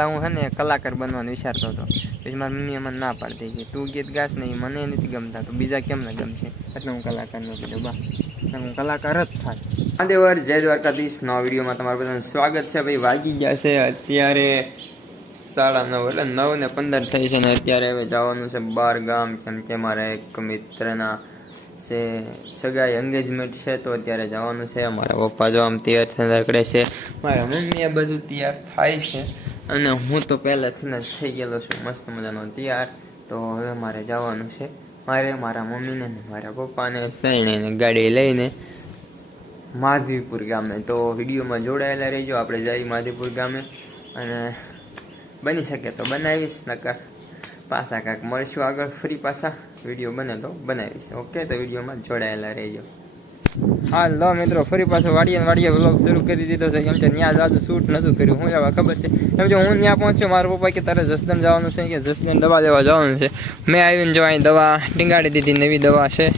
પહેલાં હું હે કલાકાર બનવાનું વિચારતો હતો પછી મારી મમ્મીએ મને ના પાડતી કે તું ગીત ગાશ નહીં મને નથી ગમતા. તો બીજા કેમ ને ગમશે? એટલે હું કલાકાર નો કીધું બા હું કલાકાર જ થાય મહાદેવર, જય દ્વારકાધીશ. નવા વિડીયોમાં તમારું બધાનું સ્વાગત છે. ભાઈ વાગી ગયા છે. અત્યારે સાડા નવ એટલે નવ ને પંદર થઈ છે ને અત્યારે હવે જવાનું છે બાર ગામ. કેમ કે મારા એક મિત્રના છે, સગાઈ એન્ગેજમેન્ટ છે તો અત્યારે જવાનું છે. મારા પપ્પા જો આમ તૈયાર થઈને રખડે છે. મારા મમ્મી આ બધું તૈયાર થાય છે. અને હું તો પહેલાંથી જ થઈ ગયેલો છું, મસ્ત મજાનો તૈયાર. તો હવે મારે જવાનું છે. મારે મારા મમ્મીને ને મારા પપ્પાને થઈને ગાડી લઈને માધવીપુર ગામે. તો વિડીયોમાં જોડાયેલા રહેજો. આપણે જઈએ માધવીપુર ગામે અને બની શકે તો બનાવીશ, નકર પાછા કાંક મળશું આગળ ફરી પાછા. વીડિયો બને તો બનાવીશ. ઓકે, તો વિડીયોમાં જોડાયેલા રહેજો. હા લો મિત્રો, ફરી પાછો વાડીએ વાડીએ વ્લોગ શરૂ કરી દીધો છે. કેમ કે ત્યાં જાજુ શૂટ નહોતું કર્યું. હું એવા ખબર છે? કેમ કે હું ત્યાં પહોંચ્યો, મારા પપ્પા કે તારે જસદન જવાનું છે કે જસદન દવા લેવા જવાનું છે. મેં આવીને જો અહીં દવા ટીંગાડી દીધી, નવી દવા છે.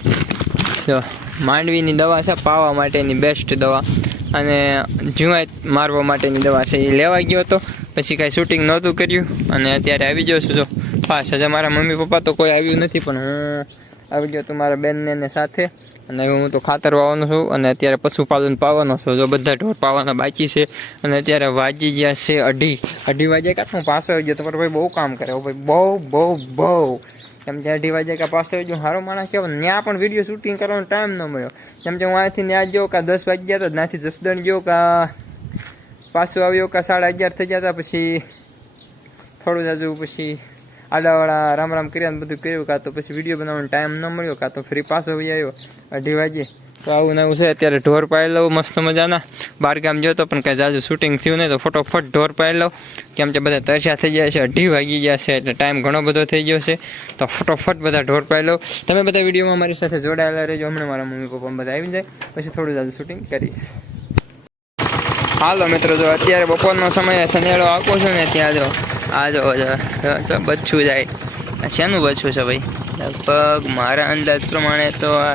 જો, માંડવીની દવા છે, પાવા માટેની બેસ્ટ દવા. અને જુવાય મારવા માટેની દવા છે. એ લેવા ગયો હતો પછી કાંઈ શૂટિંગ નહોતું કર્યું. અને અત્યારે આવી ગયો છું, જો. પાસ હજાર મારા મમ્મી પપ્પા તો કોઈ આવ્યું નથી, પણ હું આવી ગયો તો મારા બેનને ને સાથે. અને હું તો ખાતર વાવવાનો છું અને અત્યારે પશુપાલન પાવાનો છું. જો બધા ઢોર પાવાના બાકી છે અને અત્યારે વાજી ગયા છે અઢી. અઢી વાગ્યા કાં હું પાછો આવી ગયો. તો ભાઈ બહુ કામ કરે ભાઈ. બહુ બહુ બહુ. કેમ કે અઢી વાગ્યા કાં પાછો આવી ગયો. સારો માણસ કહેવાય ત્યાં પણ વીડિયો શૂટિંગ કરવાનો ટાઈમ ન મળ્યો. કેમ કે હું અહીંયાથી ત્યાં ગયો કાં દસ વાગ્યા તો, ત્યાંથી જસદણ ગયો કાં પાછું આવ્યો કાં સાડા અગિયાર થઈ ગયા હતા પછી થોડું જાજુ પછી આડાવાળા રામ રામ કર્યા બધું કર્યું, કાં તો પછી વીડિયો બનાવવાનો ટાઈમ ન મળ્યો, કાં તો ફ્રી પાછો વહી આવ્યો, અઢી વાગે. તો આવું નવું છે, અત્યારે ઢોર પાડી લઉં મસ્ત મજાના. બાર ગામ ગયો તો, પણ કાંઈ જાજુ શૂટિંગ થયું નહીં, તો ફટોફટ ઢોર પાડી લઉં. કેમ કે બધા તરસ્યા થઈ ગયા છે, અઢી વાગી ગયા છે, એટલે ટાઈમ ઘણો બધો થઈ ગયો છે. તો ફટોફટ બધા ઢોર પાડી લઉં. તમે બધા વિડીયોમાં મારી સાથે જોડાયેલા રહેજો. હમણાં મારા મમ્મી પપ્પા બધા આવી જાય. પછી થોડું જાજુ શૂટિંગ કરીશ. હાલો મિત્રો, જો અત્યારે બપોરનો સમય શનિયાળો આખો છું ને, ત્યાં જો. આ જો બચ્છું જાય. શેનું બચ્છું છે ભાઈ? લગભગ મારા અંદાજ પ્રમાણે તો આ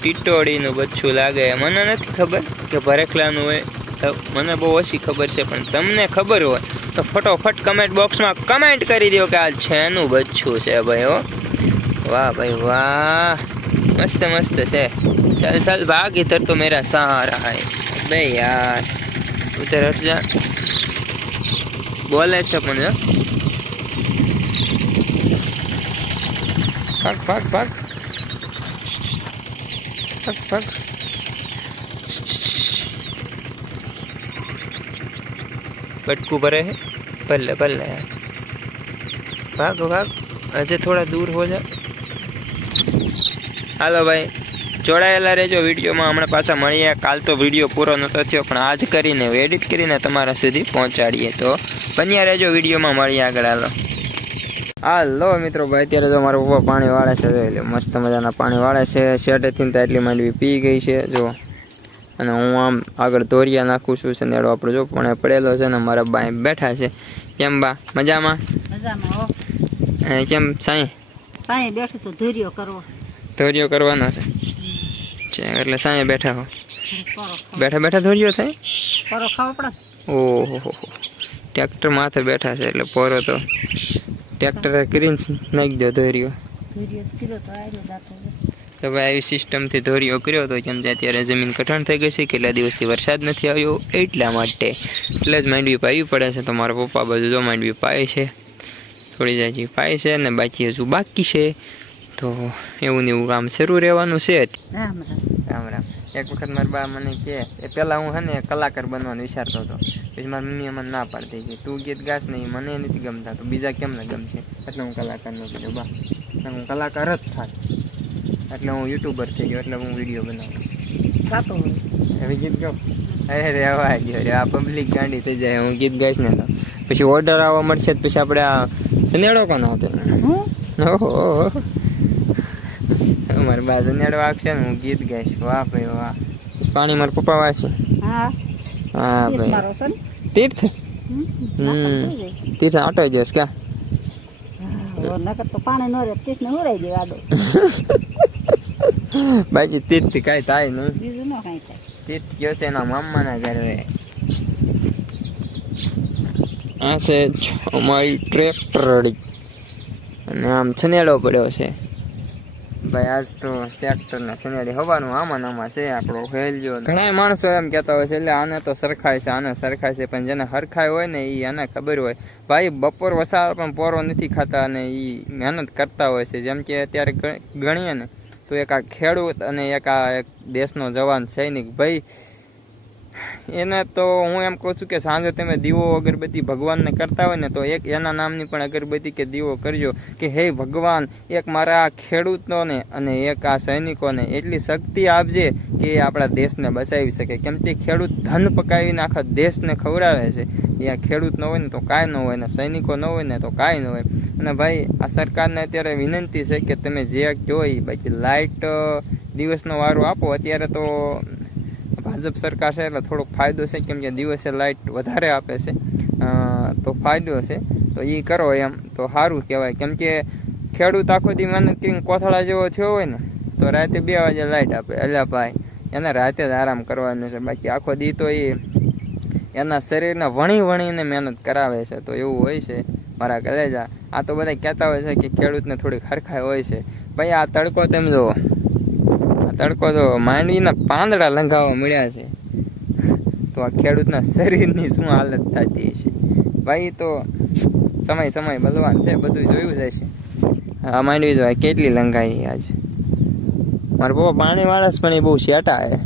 ટીટોળીનું બચ્છું લાગે. મને નથી ખબર કે ભરેખલાનું હોય મને બહુ ઓછી ખબર છે, પણ તમને ખબર હોય તો ફટોફટ કમેન્ટ બોક્સમાં કમેન્ટ કરી દો કે આ છેનું બચ્છું છે ભાઈ, હો. વાહ ભાઈ, વાહ. મસ્ત મસ્ત છે. ચાલ ચાલ, ભાગ ઇધર તો મેરા સારા હે. બે યાર. ઉધર હટ બોલે છે પણ ભાગ ભાગ ભાગ. ભાગ ભાગ. બટકું ભરે છે ભલે ભલે. ભાગ ભાગ. હજે થોડા દૂર હો જા. હાલો ભાઈ જોડાયેલા રહેજો વિડીયોમાં. હમણાં પાછા મળીએ. કાલ તો વીડિયો પૂરો નહોતો થયો પણ આજ કરીને એડિટ કરીને તમારા સુધી પહોંચાડીએ તો. બન્યા રહેજો વિડીયોમાં મળીએ આગળ હાલો. હાલો મિત્રો ભાઈ અત્યારે તો મારા પપ્પા પાણી વાળે છે એટલે મસ્ત મજાના પાણી વાળે છે. શેટેથી તો એટલી માંડવી પી ગઈ છે જો. અને હું આમ આગળ દોરિયા નાખું છું નેડો આપણો જો પણ પડેલો છે ને મારા બાઈ બેઠા છે. કેમ બા મજામાં? કેમ સાંઈ? સાંઈ બેઠો છું ધોરિયો કરવો. ધોરિયો કરવાનો છે? એટલે સાંઈ બેઠા હો. બેઠા બેઠા ધોરિયો થાય? ઓહો ટ્રેક્ટર માથે બેઠા છે એટલે પોરો તો ટ્રેક્ટરે કરીને નાખી દો ધોર્યો તો ભાઈ આવી સિસ્ટમથી ધોર્યો કર્યો હતો કેમ કે અત્યારે જમીન કઠણ થઈ ગઈ છે કેટલા દિવસથી વરસાદ નથી આવ્યો એટલા માટે. એટલે જ માંડવી પાવી પડે છે તો મારા પપ્પા બધું જો માંડવી પાય છે. થોડી જાજી પાય છે અને બાકી હજુ બાકી છે. તો એવું ને એવું કામ શરૂ રહેવાનું છે. રામ. રામ રામ. એક વખત મારા બા મને કહે એ પહેલાં હું હે ને કલાકાર બનવાનો વિચારતો હતો. પછી મારી મમ્મીએ મને ના પાડતી કે તું ગીત ગાશ નહીં મને નથી ગમતા તો બીજા કેમ ને ગમશે? એટલે હું કલાકાર નો કીધું બા. હું કલાકાર જ થાય એટલે હું યુટ્યુબર થઈ ગયો એટલે હું વીડિયો બનાવું. હવે ગીત ગાઉં અરે રેવા ગયો રે આ પબ્લિક ગાંડી થઈ જાય હું ગીત ગાઈશ ને તો. પછી ઓર્ડર આવવા મળશે પછી આપણે આ સનેડો કોનો હતો હું? ઓહો. મારા બા વાગશે ને હું ગીત ગાઈશ. વાહ ભાઈ વાહ. પાણી મારા પપ્પા વાંચે. હા. હા ભાઈ. તીર્થ? હમ. તીર્થ આટો દિવસ ક્યાં? બાકી તીર્થ કાંઈ થાય ન તીર્થ ગયો છે એના મામાના ઘરે. આ છે અમારી ટ્રેક્ટર અને આમ છનેડો પડ્યો છે. ભાઈ, આજ તો ટ્રેક્ટર ને શનિવારે હવાનું, આમાં આમાં છે, આપણો હેલ્યો ઘણા માણસો એમ કહેતા હોય છે, એટલે આને તો સરખાય છે, આને સરખાય છે, પણ જેને હરખાય હોય ને એ આને ખબર હોય. ભાઈ, બપોર વસાર પણ પોરો નથી ખાતા અને એ મહેનત કરતા હોય છે. જેમ કે અત્યારે ગણીએ ને, તો એક આ ખેડૂત અને એક આ એક દેશનો જવાન સૈનિક, ભાઈ એને તો હું એમ કહું છું કે સાંજે તમે દીવો અગરબત્તી ભગવાનને કરતા હોય ને તો એક એના નામની પણ અગરબત્તી કે દીવો કરજો કે હે ભગવાન, એક મારા ખેડૂતોને અને એક આ સૈનિકોને એટલી શક્તિ આપજે કે આપણા દેશને બચાવી શકે. કેમ કે ખેડૂત ધન પકાવીને આખા દેશને ખવડાવે છે. એ ખેડૂત ન હોય ને તો કાંઈ ન હોય ને સૈનિકો ન હોય ને તો કાંઈ ન હોય. અને ભાઈ, આ સરકારને અત્યારે વિનંતી છે કે તમે જે જોઈ બાકી લાઇટ દિવસનો વારો આપો. અત્યારે તો ભાજપ સરકાર છે એટલે થોડોક ફાયદો છે, કેમ કે દિવસે લાઇટ વધારે આપે છે. તો ફાયદો છે. તો એ કરો એમ. તો સારું કહેવાય. કેમ કે ખેડૂત આખો દી મહેનત કરીને કોથળા જેવો થયો હોય ને, તો રાતે બે વાગે લાઇટ આપે. એટલે ભાઈ, એને રાતે જ આરામ કરવાનું છે. બાકી આખો દી તો એ એના શરીરને વણી વણીને મહેનત કરાવે છે. તો એવું હોય છે મારા કલેજા. આ તો બધા કહેતા હોય છે કે ખેડૂતને થોડીક હરખાઈ હોય છે. ભાઈ, આ તડકો તેમ જુઓ. તડકો તો માંડવીના પાંદડા લંઘાવા મળ્યા છે. તો આ ખેડૂતના શરીરની શું હાલત થતી છે ભાઈ, તો સમય સમય બલવાન છે બધું જોયું જાય છે આ માંડવી જોવા કેટલી લંઘાઈ આજે? મારા પપ્પા પાણી માણસ પણ એ બહુ શેટા હે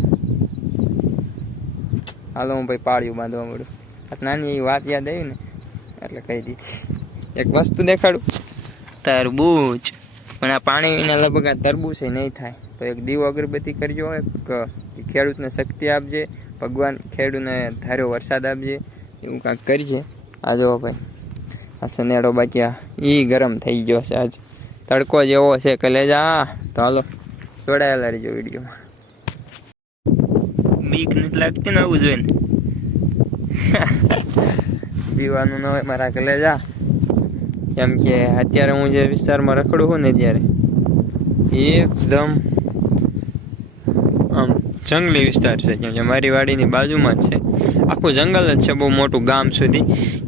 હાલો, હું ભાઈ પાળ્યું બાંધવા મળ્યું નાની એવી વાત યાદ આવી ને, એટલે કહી દીધી. એક વસ્તુ દેખાડું. તરબૂચ. પણ આ પાણી વિના લગભગ આ તરબૂચ નહીં થાય. તો એક દીવો અગરબત્તી કરજો એક ખેડૂતને શક્તિ આપજે ભગવાન ખેડૂતને ધાર્યો વરસાદ આપજે એવું કાંઈક કરજે. આ જો ભાઈ આ સનેડો બાકી આ એ ગરમ થઈ ગયો છે આજ. તડકો જેવો છે કલેજા તો હાલો જોડાયેલા રહીજો વિડીયોમાં. બીક નથી લાગતી ને આવું જોઈને. પીવાનું ન હોય મારા કલેજા. કેમ કે અત્યારે હું જે વિસ્તારમાં રખડું છું ને ત્યારે એકદમ જંગલી વિસ્તાર છે, કેમ કે મારી વાડીની બાજુમાં જ છે. આખું જંગલ જ છે, બહુ મોટું ગામ સુધી.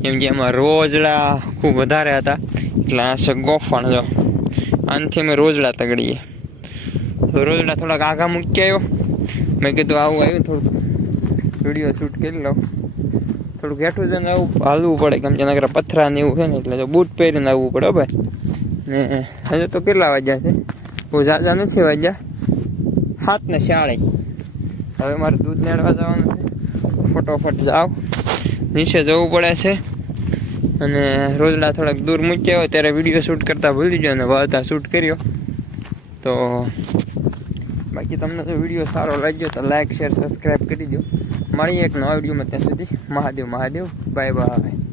કેમ કે એમાં રોજડા ખૂબ વધારે હતા. એટલે આ છે ગોફણ, જો. આનાથી અમે રોજડા તગડીએ. રોજડા થોડાક આઘા મૂકી આવ્યો. મેં કીધું આવું આવ્યું થોડુંક. વીડિયો શૂટ કરી લઉં. થોડુંક હેઠું જઈને આવું, હાલવું પડે. કેમ કે નગર પથરા ને એવું છે ને, એટલે તો બૂટ પહેરીને આવવું પડે ભાઈ. ને હજુ તો કેટલા વાગ્યા છે? બહુ ઝાઝા નથી વાગ્યા. હાથ ને શાળે. હવે મારે દૂધ નેડવા જવાનું છે. ફટોફટ જાઓ. નીચે જવું પડે છે. અને રોજડા થોડાક દૂર મૂક્યા હોય ત્યારે વીડિયો શૂટ કરતા ભૂલી ગયો અને વળતા શૂટ કર્યો. તો બાકી તમને જો વીડિયો સારો લાગ્યો તો લાઇક શેર, સબસ્ક્રાઈબ કરી દો મળીએ એક નવા વિડીયોમાં ત્યાં સુધી. મહાદેવ મહાદેવ. Bye bye.